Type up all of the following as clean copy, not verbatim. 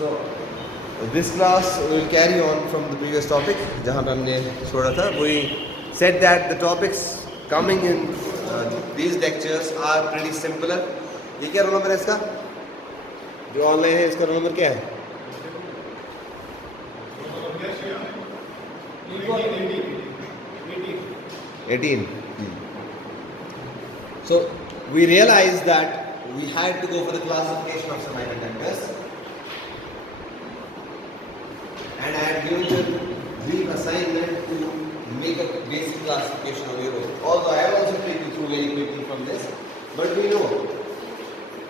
So this class will carry on from the previous topic जहाँ पे हमने छोड़ा था. We said that the topics coming in these lectures are pretty simpler. ये क्या roll number है इसका? जो ऑनलाइन है इसका रोल नंबर क्या है? 18. So we realized that we had to go for the classification of semiconductors, and I had given you brief assignment to make a basic classification of your own. Although I have also taken you through very quickly from this, but we know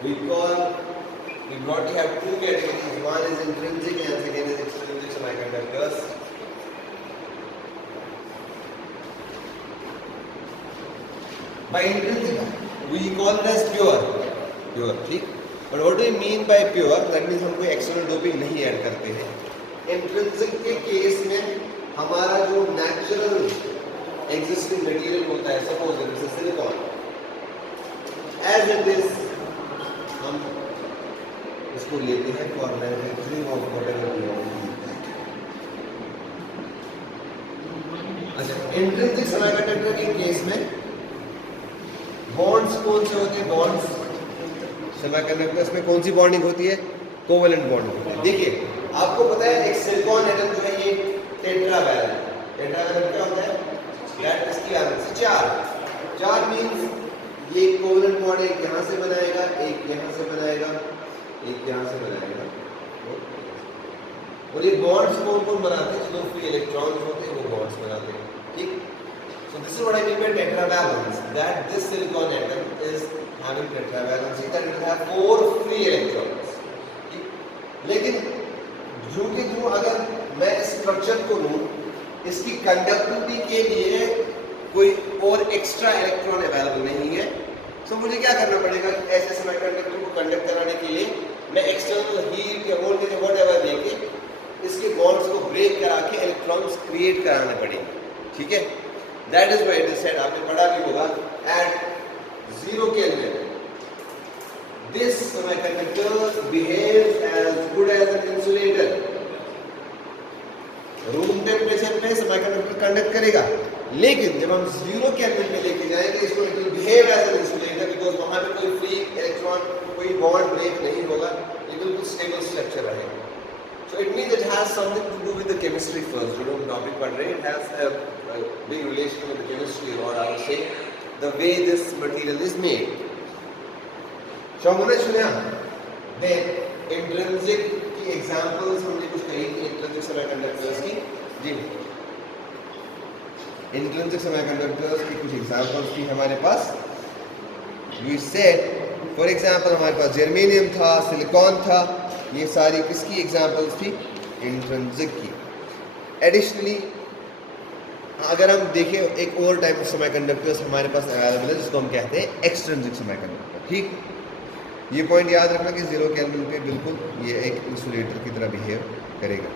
we broadly have two categories. One is intrinsic and second is extrinsic semiconductors. By intrinsic, we call it as pure, ठीक. But what do we mean by pure? That means हम कोई external doping नहीं add करते हैं. Intrinsic के case में हमारा जो natural existing material होता है, suppose it is silicon, as it is, हम इसको लेते हैं for manufacturing of whatever we want. अच्छा, intrinsic semiconductor के केस में बॉन्ड्स कौन से होते हैं? बॉन्ड्स सेमीकंडक्टर्स में कौन सी बॉन्डिंग होती है? कोवेलेंट बॉन्डिंग होती है. देखिए, आपको पता है एक सिलिकॉन एटम जो है ये टेट्रावैलेंट. टेट्रावैलेंट क्या होता है? दैट इसकी वैलेंसी 4 मींस ये कोवेलेंट बॉन्ड एक यहां से बनाएगा, एक यहां से बनाएगा, एक यहां से बनाएगा. और ये बॉन्ड्स कौन बनाते हैं? जो फ्री इलेक्ट्रॉन्स होते हैं वो बॉन्ड्स बनाते हैं. ठीक. So this is what I mean by tetravalence, that this silicon atom is having tetravalency, that it will have 4 free electrons. लेकिन जो अगर मैं इस स्ट्रक्चर को लूँ, इसकी कंडक्टिविटी के लिए कोई और एक्स्ट्रा इलेक्ट्रॉन अवेलेबल नहीं है, तो मुझे क्या करना पड़ेगा? ऐसे सेमीकंडक्टर को कंडक्ट कराने के लिए मैं एक्सटर्नल हीट या वोल्टेज व्हाटएवर देके इसके बॉन्ड्स को ब्रेक करा के इलेक्ट्रॉन्स क्रिएट कराने पड़ेंगे. ठीक है. That is why it is said, आपने पढ़ा भी होगा, at 0 Kelvin, this semiconductor behaves as good as an insulator. Room temperature पे सेमीकंडक्टर कंडक्ट करेगा, लेकिन जब हम 0 Kelvin में लेके जाएंगे इसको, it will behave as an insulator because वहाँ पे कोई फ्री इलेक्ट्रॉन, कोई बॉन्ड ब्रेक नहीं होगा, ये बिल्कुल स्टेबल स्ट्रक्चर रहेगा. So it means it has something to do with the chemistry first. जो लोग टॉपिक पढ़ रहे हैं, it has a big relation with the chemistry, or I would say the way this material is made. So हमने सुना then intrinsic की examples हमने कुछ कही थी intrinsic semiconductors की. जी, intrinsic semiconductors की कुछ examples थी हमारे पास. We said, for example, हमारे पास germanium था, silicon था. ये सारी किसकी एग्जाम्पल्स थी? इंट्रिंसिक की. एडिशनली अगर हम देखें, एक और टाइप ऑफ सेमीकंडक्टर्स हमारे पास अवेलेबल है जिसको हम कहते हैं एक्सट्रिंसिक सेमीकंडक्टर. ठीक. ये पॉइंट याद रखना कि 0 केल्विन पे बिल्कुल ये एक इंसुलेटर की तरह बिहेव करेगा.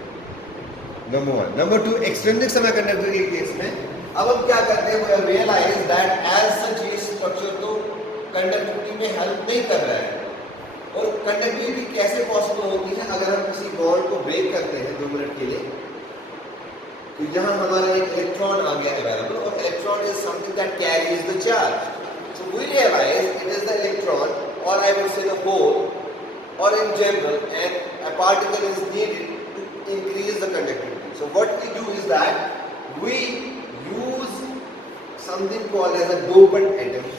नंबर 1. नंबर 2, एक्सट्रिंसिक सेमीकंडक्टर के केस में अब हम क्या करते हैं? We realise that as such ये स्ट्रक्चर तो कंडक्टिविटी में हेल्प नहीं कर रहा है. और कंडक्टिविटी कैसे पॉसिबल होती है? अगर हम किसी बॉन्ड को ब्रेक करते हैं 2 मिनट के लिए, तो यहाँ हमारा एक इलेक्ट्रॉन आ गया अवेलेबल, और electron is something that carries the charge. So we realise it is the electron, और I would say the hole, और in general, and a particle is needed to increase the conductivity. So what we do is that we use something called as a dopant atom.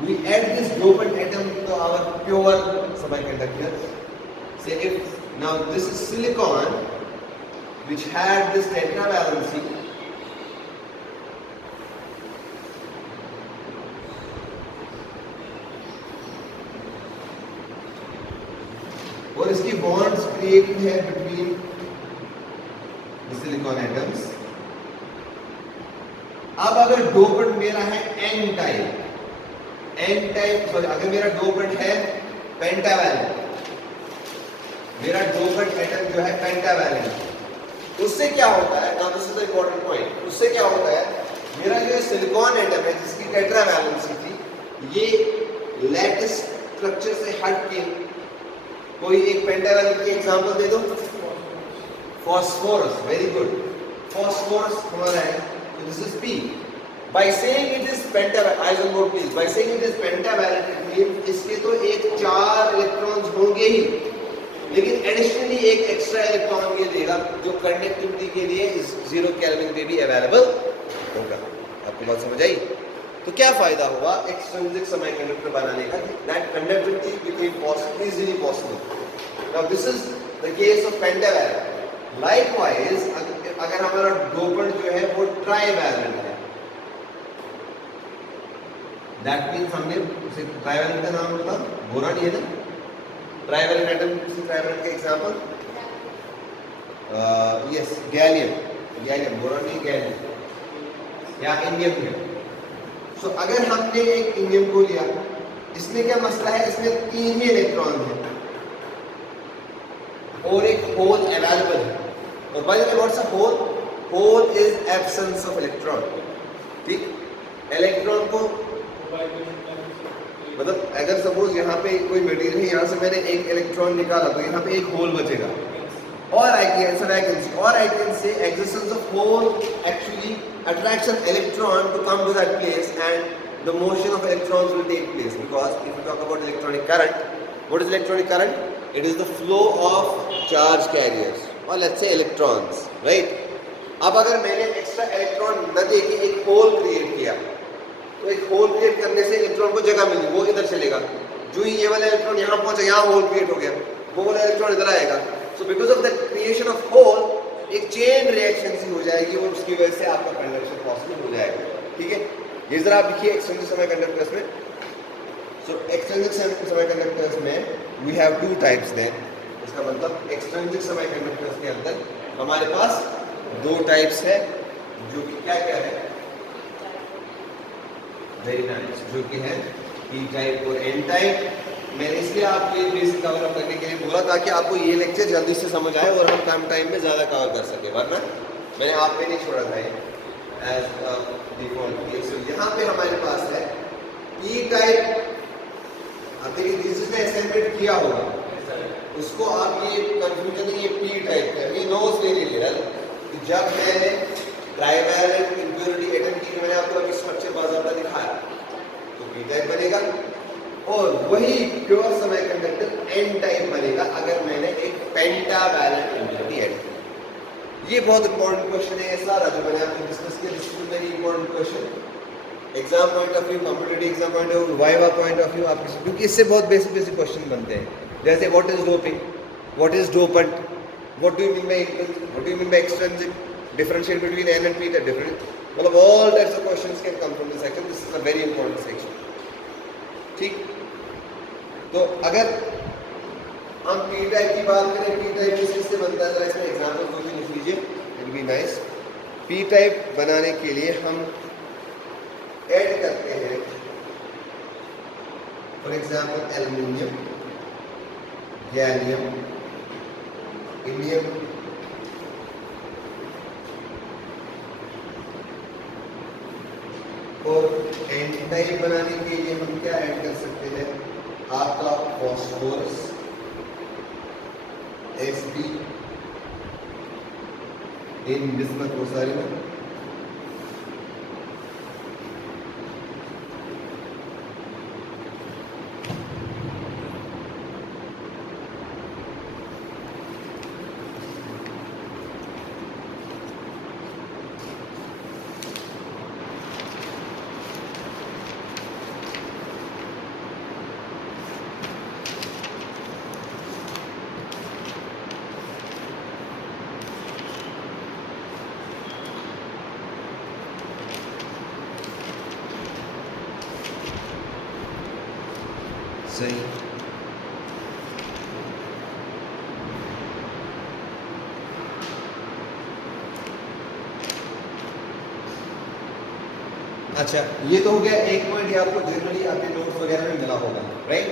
We add this dopant atom to our pure semiconductor. Say if now this is silicon which had this tetravalency, और इसकी bonds created है between the silicon atoms. अब अगर dopant मेरा है N type, अगर मेरा dopant है पेंटावैलेंट, मेरा डोपेंट एटम जो है पेंटावैलेंट, उससे क्या होता है? Now this is the important point. उससे क्या होता है? मेरा जो सिलिकॉन एटम है जिसकी टेट्रावैलेंसी थी, ये लैटिस स्ट्रक्चर से हट के कोई एक पेंटावैलेंट की एग्जांपल दे दो। Phosphorus, very good. फॉस्फोरस हमारा है, so this is P. By saying it is pentavalent, eyes on board please. By saying it is pentavalent, it means इसके तो एक 4 इलेक्ट्रॉन्स होंगे ही, लेकिन एडिशनली एक एक्स्ट्रा इलेक्ट्रॉन ये देगा जो कंडक्टिविटी के लिए 0 केल्विन पे भी अवेलेबल होगा। आपको बात समझ आई? तो क्या फायदा हुआ एक्सट्रिंसिक सेमीकंडक्टर बनाने का? That conductivity became easily possible. Now this is the case of pentavalent. Likewise अगर हमारा डोपेंट जो है वो ट्राइवैलेंट है, दैट मींस हमने उसे ट्राइवैलेंट का नाम बोला, बोरान है ना। ट्राइवैलेंट एटम, ट्राइवैलेंट का example yes gallium, gallium boron नहीं, गैलियम या इंडियम है। सो अगर हमने एक इंडियम को लिया, इसमें क्या मसला है, इसमें 3 ही इलेक्ट्रॉन है और एक होल अवेलेबल है। और by the way what's a hole? Hole is absence of electron. ठीक, इलेक्ट्रॉन को मतलब अगर सपोज यहाँ पे कोई मटेरियल है, यहाँ से मैंने एक इलेक्ट्रॉन निकाला तो यहाँ पे एक होल बचेगा। और I can say existence of hole actually attracts an electron to come to that place and the motion of electrons will take place, because if you talk about electronic current, what is electronic current? It is the flow of charge carriers or let's say electrons, right? अब अगर मैंने extra electron न देके एक hole create किया, तो एक hole create करने से इलेक्ट्रॉन को जगह मिली, वो इधर चलेगा। जो ही ये वाला इलेक्ट्रॉन यहाँ पहुंचा, यहाँ होल क्रिएट हो गया, वो वाला इलेक्ट्रॉन इधर आएगा। So because of the creation of hole एक चेन रिएक्शन सी हो जाएगी और उसकी वजह से आपका कंडक्शन पॉसिबल हो जाएगा। ठीक है, ये जरा आप लिखिए एक्सट्रिंसिक सेमीकंडक्टर्स में। सो एक्सट्रिंसिक सेमीकंडक्टर्स में वी हैव 2 टाइप्स देन। इसका मतलब एक्सट्रिंसिक सेमीकंडक्टर्स के अंदर हमारे पास 2 टाइप्स है, जो कि क्या क्या है, वेरी नाइस, जो कि है पी टाइप और एन टाइप। मैंने इसलिए आपके बेसिक कवर अप करने के लिए बोला ताकि आपको ये लेक्चर जल्दी से समझ आए और हम कम टाइम में ज़्यादा कवर कर सके, वरना मैंने आप पे नहीं छोड़ा था एज डिफॉल्ट केस। यहाँ पे हमारे पास है पी टाइप। देखिए दिस इज असाइनमेंट किया होगा, उसको आप ये कंफ्यूजन नहीं, ये पी टाइप है, ये नोज वेरी लिटल। जब मैंने ट्राइवैलेंट इम्प्योरिटी एटम की मैंने आपको अभी स्ट्रक्चर बाज़ाब्ता दिखाया, तो पी टाइप बनेगा, और वही प्योर सेमीकंडक्टर एन टाइप बनेगा अगर मैंने एक पेंटावैलेंट इम्प्योरिटी ऐड की। ये बहुत इंपॉर्टेंट क्वेश्चन है, सारा जो मैंने आपको डिस्कस किया, this is very important question. Exam point of view, competitive exam point of view, viva point of view, आपके क्योंकि इससे बहुत बेसिक बेसिक क्वेश्चन बनते हैं, जैसे what is doping, what is dopant, what do you mean by intrinsic, what do you mean by extrinsic, differentiate between N and P, the different, मतलब all types of questions can come from this section. This is a very important section. ठीक, तो अगर हम P type की बात करें, P type किससे बनता है, जरा इसमें एग्जांपल 2 लिख लीजिए, it will be nice. P type बनाने के लिए हम ऐड करते हैं for example aluminium, gallium, indium, और एन टाइप बनाने के लिए हम क्या ऐड कर सकते हैं, आपका फॉस्फोरस, Sp इन बिस्मत वो सारी में, सही। अच्छा, ये तो हो गया एक पॉइंट, ये आपको जनरली आपके नोट्स वगैरह में मिला होगा, राइट।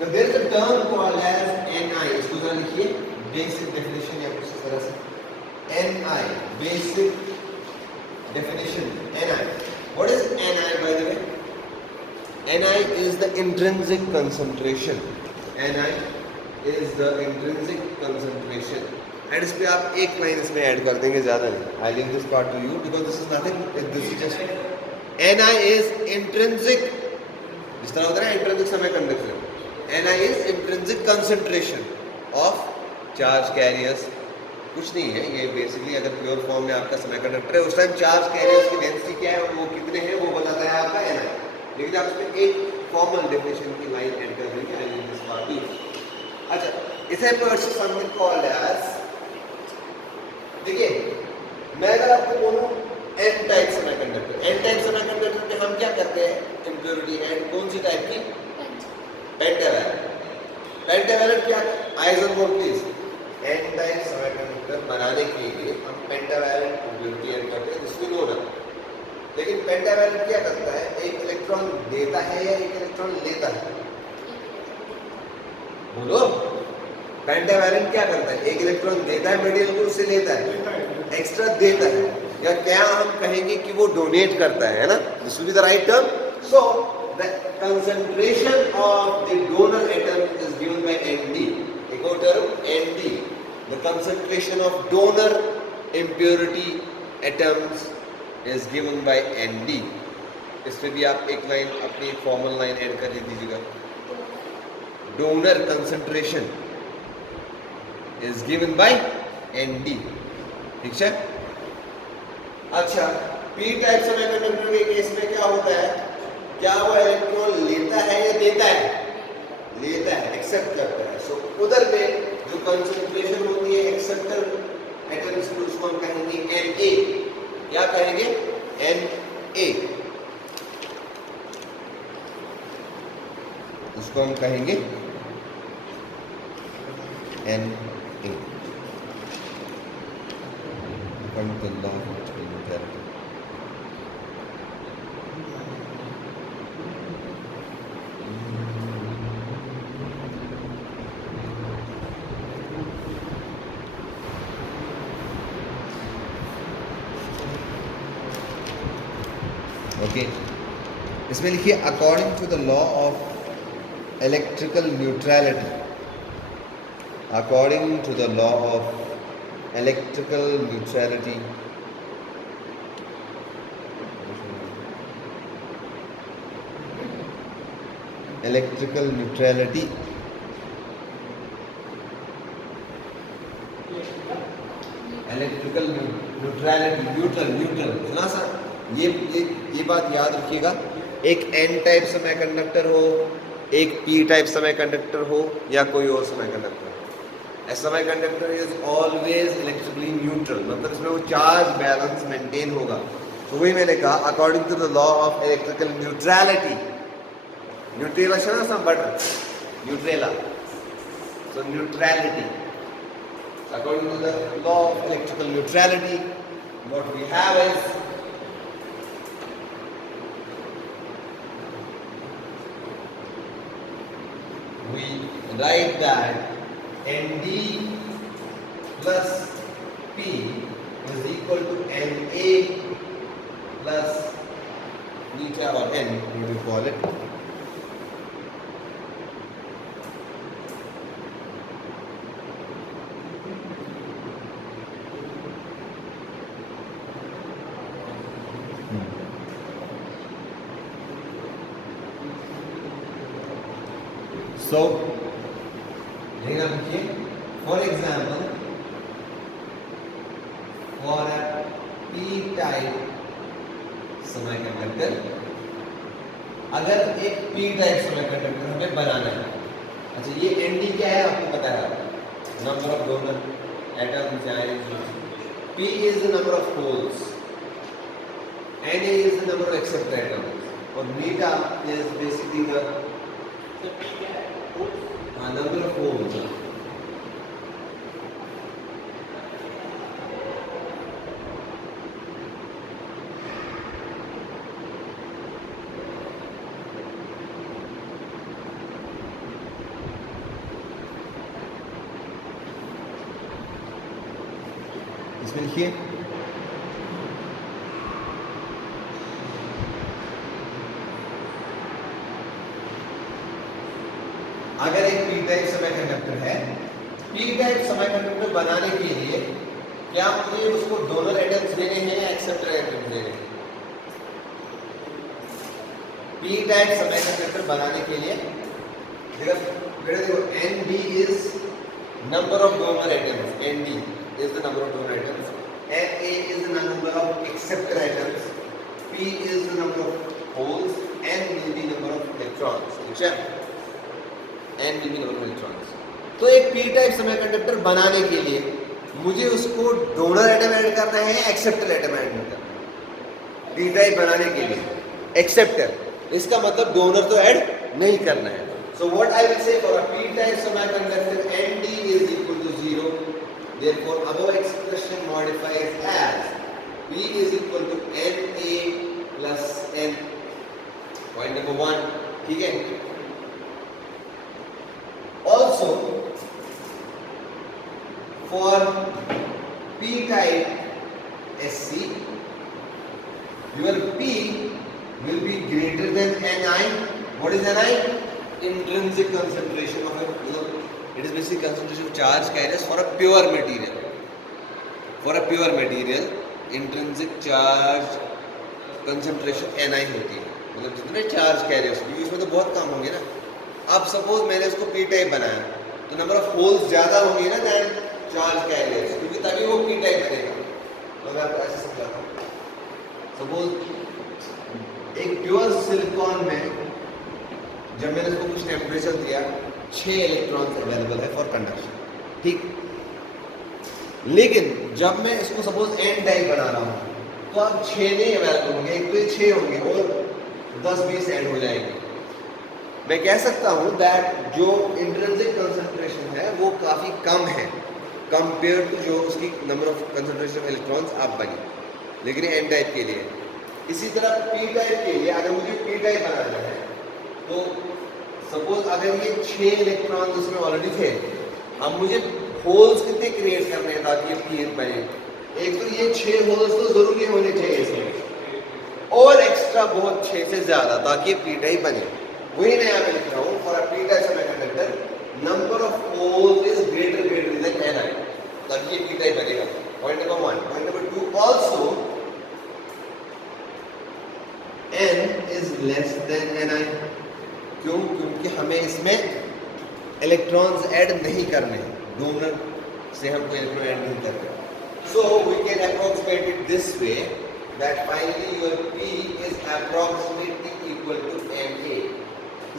तो there is a term called as Ni, इसको जरा लिखिए, बेसिक डेफिनेशन या कुछ इस तरह से, Ni, basic definition, Ni, what is Ni bye the way? Ni is the intrinsic concentration. Ni is the intrinsic concentration. And इस पे आप एक लाइन इसमें ऐड कर देंगे, ज़्यादा नहीं. I leave this part two you because this is nothing, this is just Ni is intrinsic, जिस तरह होता है ना इंट्रिंसिक समय conductor, Ni is intrinsic concentration of charge carriers. कुछ नहीं है ये बेसिकली, अगर प्योर फॉर्म में आपका समय कंडक्टर है उस टाइम चार्ज कैरियर्स की डेंसिटी क्या है और वो कितने हैं वो बताता है आपका Ni. लेकिन आप इसमें एक फॉर्मल डेफिनेशन की लाइन ऐड कर देंगे, I mean this part two. अच्छा, इसे पर्सन समथिंग कॉल्ड एज, देखिए मैं अगर आपको बोलूं एन टाइप समय कंडक्टर, एन टाइप समय कंडक्टर पे हम क्या करते हैं, इम्प्योरिटी एंड कौन सी टाइप की, पेंटावैलेंट. पेंटावैलेंट क्या, आइजनबर्ग प्लीज. एन टाइप समय कंडक्टर बनाने के लिए हम पेंटावैलेंट इम्प्योरिटी ऐड करते हैं, दिस विल नो ना. लेकिन पेंटावैलेंट क्या करता है, एक इलेक्ट्रॉन देता है या एक इलेक्ट्रॉन लेता है, बोलो. पेंटावैलेंट क्या करता है, एक इलेक्ट्रॉन देता है मटेरियल को, उससे लेता है, एक्स्ट्रा देता है, या क्या हम कहेंगे कि वो डोनेट करता है ना, this will be the right term. So the concentration of the donor atom is given by Nd. एक और term Nd, the concentration of donor impurity atoms is given by Nd. इस पे भी आप एक लाइन अपनी एक फॉर्मल लाइन ऐड कर दीजिएगा. Donor concentration is given by Nd. ठीक है. अच्छा, पी टाइप समय कंडक्टर के केस में क्या होता है, क्या वो इलेक्ट्रॉन लेता है या देता है, लेता है, एक्सेप्ट करता है. सो उधर पे जो कंसंट्रेशन होती है एक्सेप्टर एटम्स की उसको हम कहेंगे Na. क्या कहेंगे, Na. उसको हम कहेंगे Na. ओके, इसमें लिखिए according to the law of electrical neutrality. According to the law of electrical neutrality, electrical neutrality, electrical neutrality, neutral, neutral सुना सा. ये बात याद रखिएगा, एक एन टाइप समय कंडक्टर हो, एक पी टाइप समय कंडक्टर हो या कोई और समय कंडक्टर, समय conductor is always electrically neutral, मतलब इसमें वो चार्ज बैलेंस मेंटेन होगा. तो वही मैंने कहा according to the law of electrical neutrality. Nutella शना सा butter, Nutella, so neutrality. According to the law of electrical neutrality, what we have is we write that Nd plus P is equal to Na plus beta or N, we will call it. So, for example, for a p-type semiconductor, अगर एक p-type semiconductor हमें बनाना है, अच्छा ये Nd क्या है आपको पता है, नंबर ऑफ डोनर एटम्स या P is the number of holes, Na is the number of acceptor atoms, और beta is basically the number of holes. इसमें लिखिए अगर एक पी टाइप समय कंडक्टर सेमीकंडक्टर है, पी टाइप सेमीकंडक्टर बनाने के लिए क्या मुझे उसको डोनर एटम्स देने हैं या एक्सेप्टर एटम्स देने हैं? पी टाइप सेमीकंडक्टर बनाने के लिए देखो Nd is number of donor atoms, Nd is the number of donor atoms, Na is the number of acceptor atoms, P is the number of holes, N will be number of electrons. ठीक है? N will be number of electrons. तो एक P type semiconductor बनाने के लिए मुझे उसको donor atom add करना है, एक्सेप्टर एटम ऐड करना है। पी टाइप बनाने के लिए एक्सेप्टर, इसका मतलब डोनर तो ऐड नहीं करना है। So what I will say for a p-type semiconductor, Nd is equal to 0. Therefore, above expression modifies as P is equal to Na plus N. Point number 1. ठीक है? Also, for p-type Sc, your P will be greater than Ni. What is Ni? Intrinsic concentration of it is basically concentration of charge carriers for a pure material. For a pure material, intrinsic charge concentration Ni होती है, मतलब जितने charge carriers, क्योंकि इसमें तो बहुत कम होंगे ना। अब सपोज मैंने इसको पी टाइप बनाया तो नंबर ऑफ होल्स ज़्यादा होंगे ना दैन चार्ज कैरियर्स, क्योंकि तभी वो पी टाइप बनेगा। तो मैं आपको ऐसे समझाता हूँ। सपोज एक प्योर सिलिकॉन में जब मैंने इसको कुछ टेम्परेचर दिया, 6 इलेक्ट्रॉन्स अवेलेबल है फॉर कंडक्शन, ठीक। लेकिन जब मैं इसको सपोज एन टाइप बना रहा हूँ तो अब 6 नहीं अवेलेबल होंगे, एक तो ये 6 होंगे और 10-20 ऐड हो जाएंगे। मैं कह सकता हूँ दैट जो इंट्रिंसिक कंसंट्रेशन है वो काफ़ी कम है कंपेयर टू जो उसकी number of concentration of electrons आप बनी, लेकिन एन टाइप के लिए। इसी तरह पी टाइप के लिए अगर मुझे पी टाइप बनाना है तो सपोज अगर ये 6 इलेक्ट्रॉन इसमें ऑलरेडी थे, अब मुझे होल्स कितने क्रिएट करने हैं ताकि ये पी बने। एक तो ये 6 होल्स तो जरूरी होने चाहिए इसमें, और एक्स्ट्रा बहुत 6 से ज्यादा ताकि पी टाइप बने। वही मैं यहाँ पे लिख रहा हूँ, for a P type semiconductor number of holes is greater than Ni, ताकि ये पी टाइप बनेगा। Point number 1। Point number 2, also N is less than Ni। क्यों? क्योंकि हमें इसमें इलेक्ट्रॉन्स ऐड नहीं करने, डोनर से हमको इलेक्ट्रॉन ऐड नहीं करने। So we can approximate it this way that finally your P is approximately equal to Na।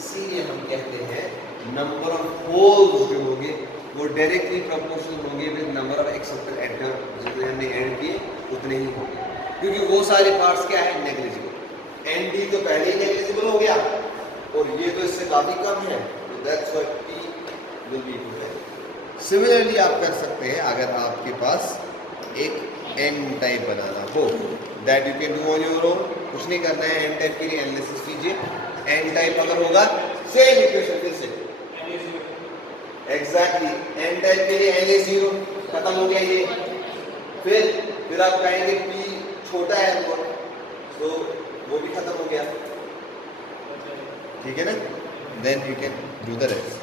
इसीलिए हम कहते हैं नंबर ऑफ होल्स जो होंगे वो डायरेक्टली प्रोपोर्शनल होंगे with number of acceptor atom, जितने हमने ऐड किए उतने ही होंगे, क्योंकि वो सारे पार्ट्स क्या है, नेग्लिजिबल। Nd तो पहले ही नेग्लिजिबल हो गया और ये तो इससे काफी कम है, तो that's why P will be equal to. Similarly आप कर सकते हैं अगर आपके पास एक N टाइप बनाना हो, that you can do on your own. कुछ नहीं करना है, N टाइप के लिए एनालिसिस कीजिए। N टाइप अगर होगा सेम इक्वेशन फिर से एग्जैक्टली N टाइप के लिए Na0 खत्म हो गया ये। फिर आप कहेंगे P छोटा है तो वो भी खत्म हो गया, ठीक है ना। Then you can do the rest.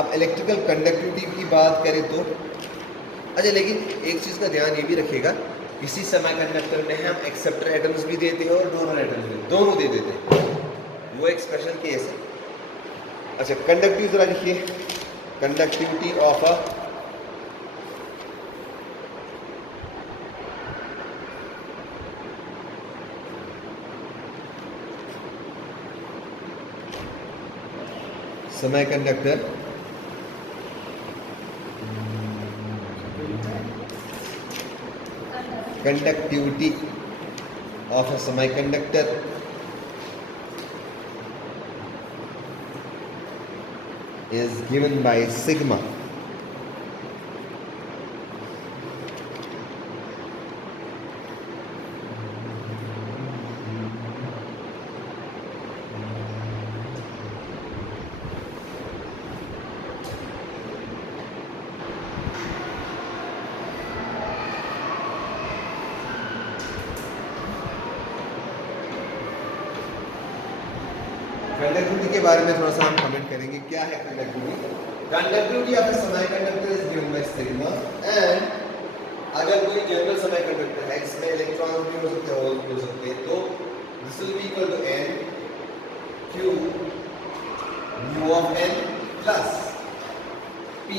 अब इलेक्ट्रिकल कंडक्टिविटी की बात करें तो अच्छा, लेकिन एक चीज़ का ध्यान ये भी रखिएगा, किसी सेमीकंडक्टर में हम एक्सेप्टर एटम्स भी देते हैं और डोनर एटम्स भी, दोनों दे देते हैं, वो एक स्पेशल केस है। अच्छा, कंडक्टिविटी जरा लिखिए, conductivity of a semiconductor conductivity of a semiconductor is given by sigma. Conductivity के बारे में थोड़ा सा हम कमेंट करेंगे। क्या है conductivity? Conductivity of a semiconductor is given by sigma and अगर कोई जनरल सेमीकंडक्टर है जिसमें इलेक्ट्रॉन भी हो सकते हैं होल भी हो सकते हैं तो this will be equal to n q mu of n plus p।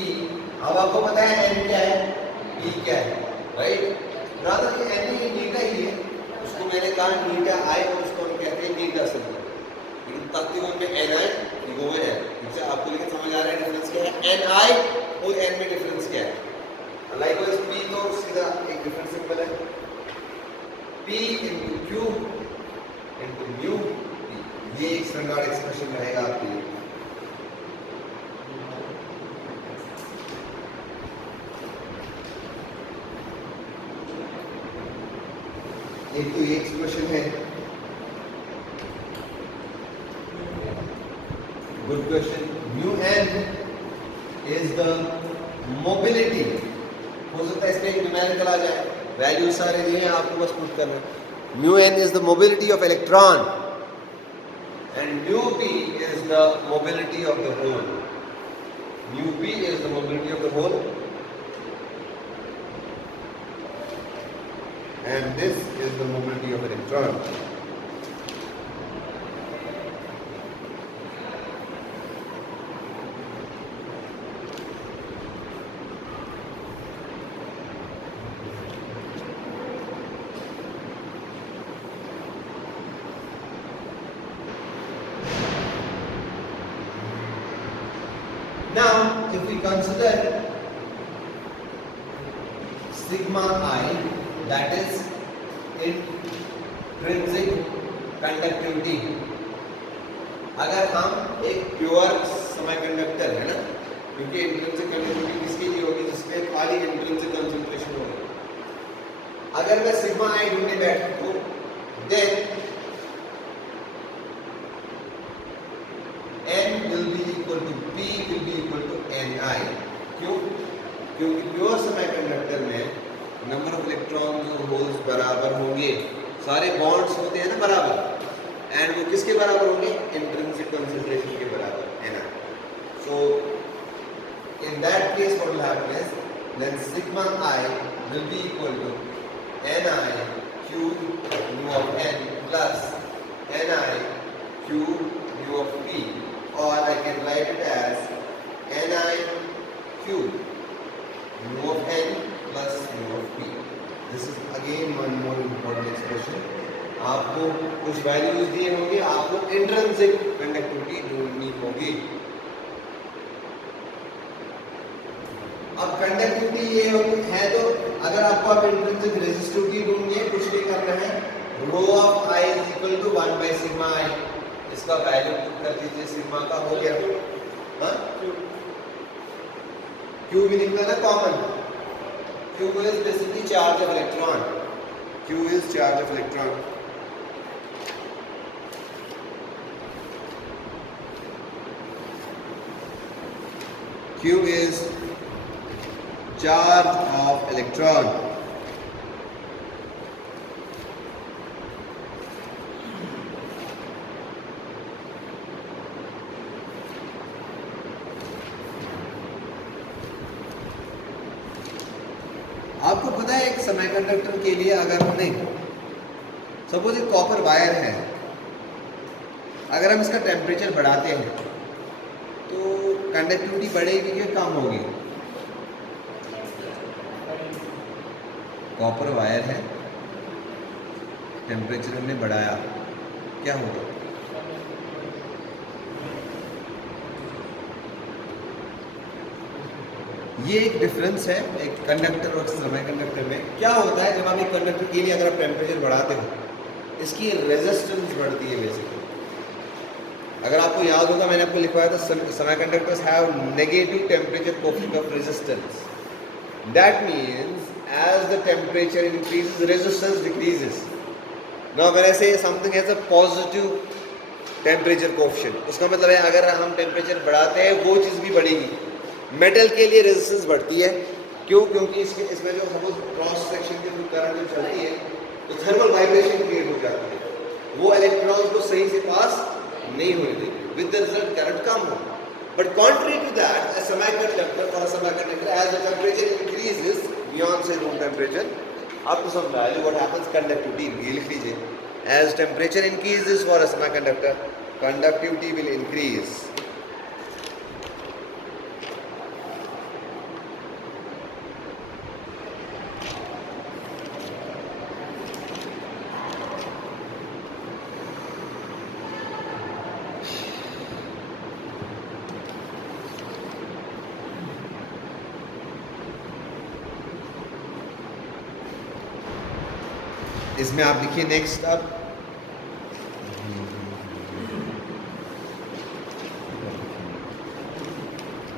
अब आपको पता है n क्या है, p क्या है, राइट? रादर ये n ही नीटा ही है, उसको मैंने कहा नीटा i और उसको हम कहते हैं नीटा सिग्मा। लेकिन तत्व में n i गिवन है, ठीक है? आपको लेकिन समझ आ रहा है डिफरेंस क्या है? n i और n में डिफरेंस क्या है? लाइकवाइज p तो सीधा एक डिफरेंट सिंबल है, p into q into mu p। ये एक स्टैंडर्ड एक्सप्रेशन रहेगा आपके लिए। एक तो ये एक्सप्रेशन है। Good question. mu n is the mobility। हो सकता है इसमें एक न्यूमेरिकल आ जाए, वैल्यू सारे दिए हैं आपको बस पुट करना है। mu n is the mobility of electron and mu p is the mobility of the hole। mu p is the mobility of the hole and this is the mobility of electron। Now, if we consider sigma I, that is intrinsic conductivity। अगर हम एक pure semiconductor है ना, क्योंकि intrinsic conductivity किसके लिए होगी? जिसमें खाली इंट्रिंसिक कंसंट्रेशन होगा। अगर मैं सिग्मा I ढूंढने बैठूं तो then n will be equal to p will be equal to ni। क्यों? क्योंकि प्योर सेमीकंडक्टर में नंबर ऑफ इलेक्ट्रॉन्स और होल्स बराबर होंगे, सारे बॉन्ड्स होते हैं ना बराबर, एंड वो किसके बराबर होंगे? इंट्रिंसिक कंसंट्रेशन के बराबर, ni। So in that case what will happen is then sigma I will be equal to ni q mu of n plus ni q mu of p, or I can write it as ni q mu of n plus mu of p। This is again one more important expression। आपको कुछ values दिए होंगे, आपको intrinsic conductivity ढूंढनी होगी। अब conductivity ये है तो अगर आपको आप इंट्रिंसिक रेजिस्टिविटी ढूंढनी है, कुछ नहीं करना है, रो ऑफ i is equal to 1 by sigma I। इसका वैल्यू पुट कर दीजिए, सिग्मा का हो गया। हाँ, Q भी निकला ना common. Q is basically charge of electron। Q is charge of electron। Q is charge of electron। आपको पता है एक सेमीकंडक्टर के लिए अगर हमने सपोज एक कॉपर वायर है, अगर हम इसका टेम्परेचर बढ़ाते हैं तो कंडक्टिविटी बढ़ेगी कि कम होगी? कॉपर वायर है, टेम्परेचर हमने बढ़ाया, क्या होगा? ये एक डिफरेंस है एक कंडक्टर और सेमीकंडक्टर में। क्या होता है जब आप एक कंडक्टर के लिए अगर आप टेम्परेचर बढ़ाते हो, इसकी रेजिस्टेंस बढ़ती है बेसिकली। अगर आपको याद होगा मैंने आपको लिखवाया था semiconductors have negative temperature coefficient of resistance. That means as the temperature increases resistance decreases। now when I say something has a positive temperature coefficient, उसका मतलब है अगर हम टेम्परेचर बढ़ाते हैं वो चीज़ भी बढ़ेगी। मेटल के लिए रेजिस्टेंस बढ़ती है, क्यों? क्योंकि इसमें जो सपोज क्रॉस सेक्शन के थ्रू करंट जब चलती है तो थर्मल वाइब्रेशन क्रिएट हो जाती है, वो इलेक्ट्रॉन्स को सही से पास नहीं होने देंगे, विद द रिजल्ट करंट कम हो. But contrary to that, a semiconductor, for a semiconductor, as the temperature increases beyond say room temperature, up to some value, what happens? Conductivity, ये लिख लीजिए. As temperature increases for a semiconductor, conductivity will increase. इसमें आप लिखिए next. अब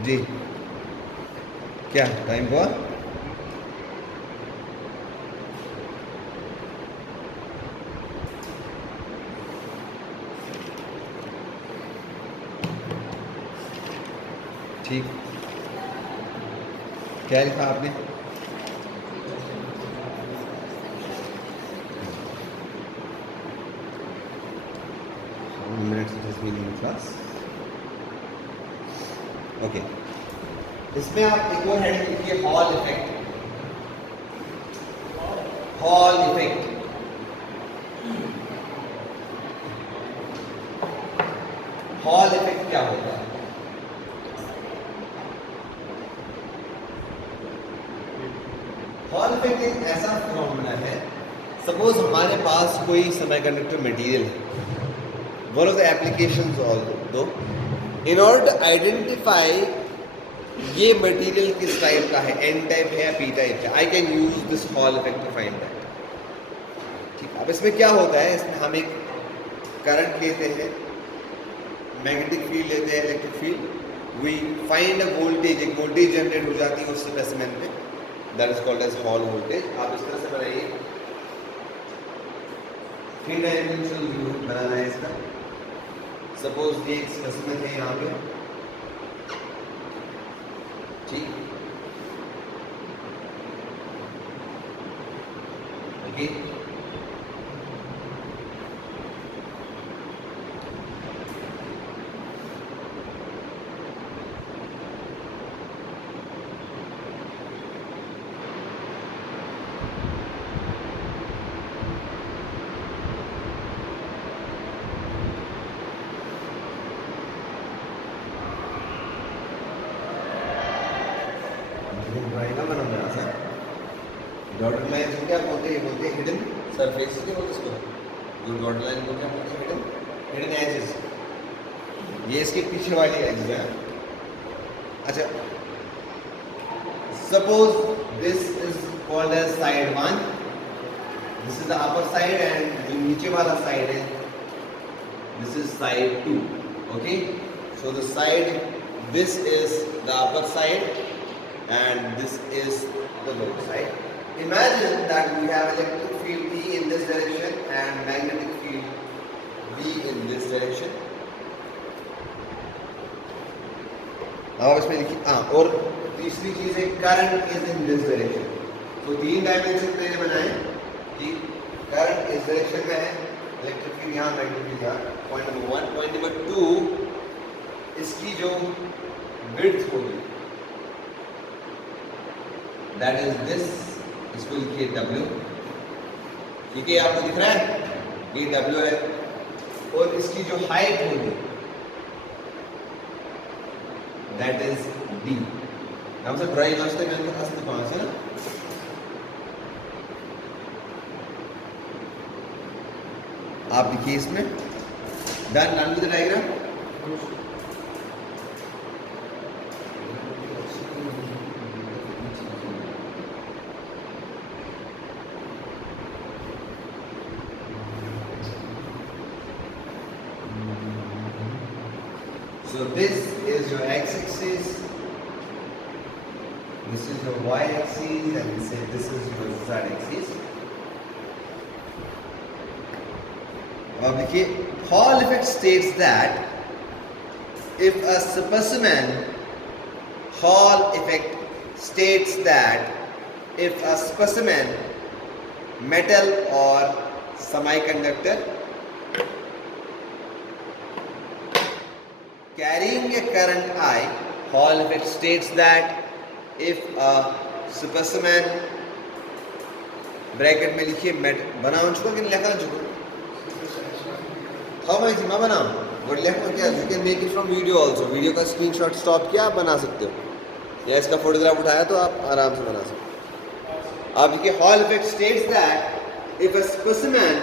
जी क्या time हुआ? ठीक, क्या लिखा आपने? minutes it has been in class. Okay. इसमें आप एक और हेडिंग लिखिए, hall effect. Hall effect. Hall effect क्या होता है? हॉल इफेक्ट एक ऐसा फिनोमेना है, सपोज हमारे पास कोई सेमीकंडक्टर मटेरियल है. One of the applications also, in order to identify ये मटेरियल किस टाइप का है, N टाइप है या P टाइप है, I can use this Hall effect to find that. ठीक. अब इसमें क्या होता है, इसमें हम एक करंट लेते हैं, मैग्नेटिक फील्ड लेते हैं, electric field, we find a voltage, एक वोल्टेज जनरेट हो जाती है उस स्पेसिमेन में, that is called as Hall voltage. आप इस तरह से बनाइए, 3 डायमेंशनल व्यू बनाना है इसका. सपोज ये एक स्पेसिमेन है यहाँ पे, ठीक. ओके. डॉटेड लाइन को क्या बोलते हैं? ये बोलते हैं हिडन सरफेस. नहीं बोलते इसको, जो डॉटेड लाइन को क्या बोलते हैं? Hidden edges. ये इसके पीछे वाली एजेस है. अच्छा, suppose this is called as side 1, this is the upper side, and जो नीचे वाला साइड है this is side 2. Okay, so the side, this is the upper side and this is the lower side. Imagine that we have electric field E in this direction and magnetic field B in this direction. अब इसमें लिखिए, और तीसरी चीज है current is in this direction. तो 3 dimension मैंने बनाए कि करंट इस डायरेक्शन में है, इलेक्ट्रिक फील्ड यहाँ, मैग्नेटिक फील्ड यहाँ. Point number 1. पॉइंट नंबर 2, इसकी जो विड्थ होगी, दैट इज दिस, इसको लिखिए W. ठीक है, आपको दिख रहा है ये W है. और इसकी जो हाइट होगी दैट इज D. हम सब ड्राइंग वास्ते में हंसते पास है ना. आप देखिए इसमें done with the diagram. So this is your x-axis, this is your y-axis, and this is your z-axis. अब देखिए, Hall effect states that if a specimen, Hall effect states that if a specimen, metal or semiconductor, carrying a current I, Hall effect states that if a specimen, bracket में लिखिए met बनाऊं चुका कि लिखा चुका हाँ भाई जी मैं बनाऊं और लिखो क्या you can make it from video also video का स्क्रीनशॉट स्टॉप किया आप बना सकते हो या इसका फोटोग्राफ उठाया तो आप आराम से बना सकते हो अब देखिए hall effect states that if a specimen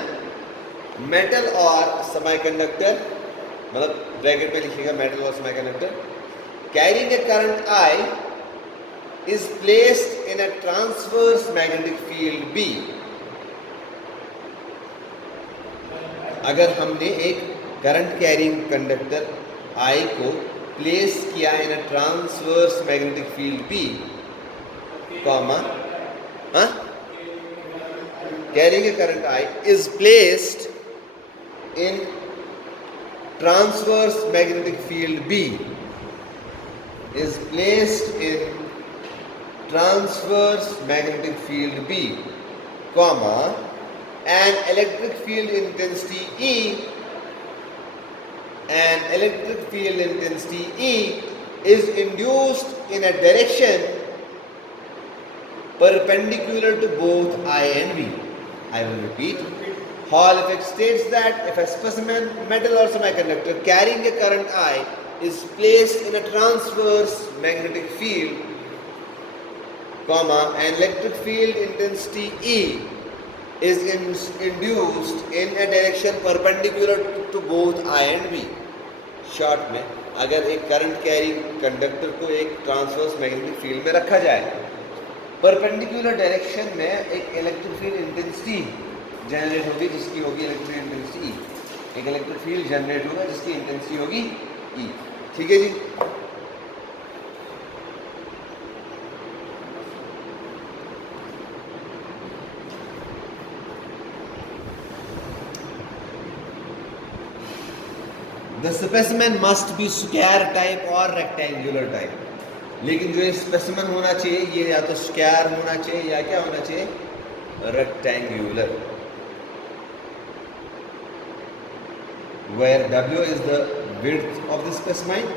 metal और सेमीकंडक्टर मतलब ब्रैकेट में लिखिएगा मेटल और semiconductor carrying a current I is placed in a transverse magnetic field B. अगर हमने एक करंट कैरिंग कंडक्टर I को प्लेस किया in a transverse magnetic field B, comma carrying a current I is placed in transverse magnetic field B is placed in transverse magnetic field B, comma, an electric field intensity E, is induced in a direction perpendicular to both I and B. I will repeat. Hall effect states that if a specimen, metal or semiconductor carrying a current I is placed in a transverse magnetic field, comma, an electric field intensity E is induced in a direction perpendicular to both I and B. Short में अगर एक current carrying conductor को एक transverse magnetic field में रखा जाए perpendicular direction में एक इलेक्ट्रिक फील्ड इंटेंसिटी जनरेट होगी जिसकी होगी इलेक्ट्रिक इंटेंसिटी E, एक इलेक्ट्रिक फील्ड जनरेट होगा जिसकी इंटेंसिटी होगी E. ठीक है जी. The specimen must be square type or rectangular type. लेकिन जो स्पेसिमेन होना चाहिए ये या तो स्क्वायर होना चाहिए या क्या होना चाहिए rectangular. Where W is the width of the specimen,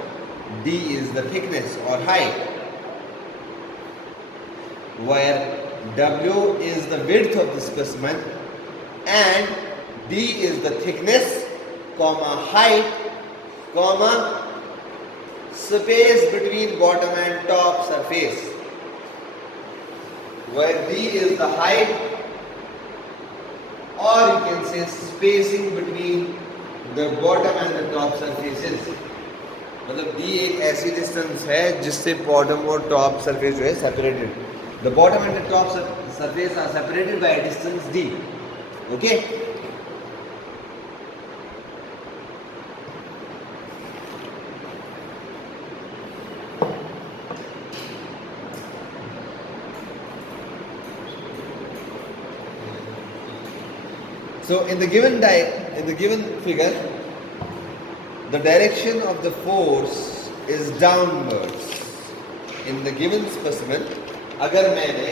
D is the thickness or height. Where W is the width of the specimen and D is the thickness, comma height, comma space between bottom and top surface, where D is the height or you can say spacing between the bottom and the top surfaces. मतलब D एक ऐसी distance है जिससे bottom और top surface जो है separated. The bottom and the top surface are separated by a distance D. Okay. So in the given figure, the direction of the force is downwards. In the given specimen, अगर मैंने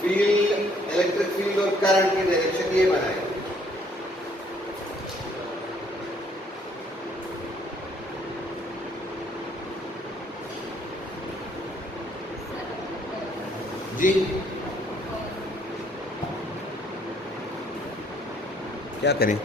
field, electric field और current की direction ये बनाई, जी क्या करें.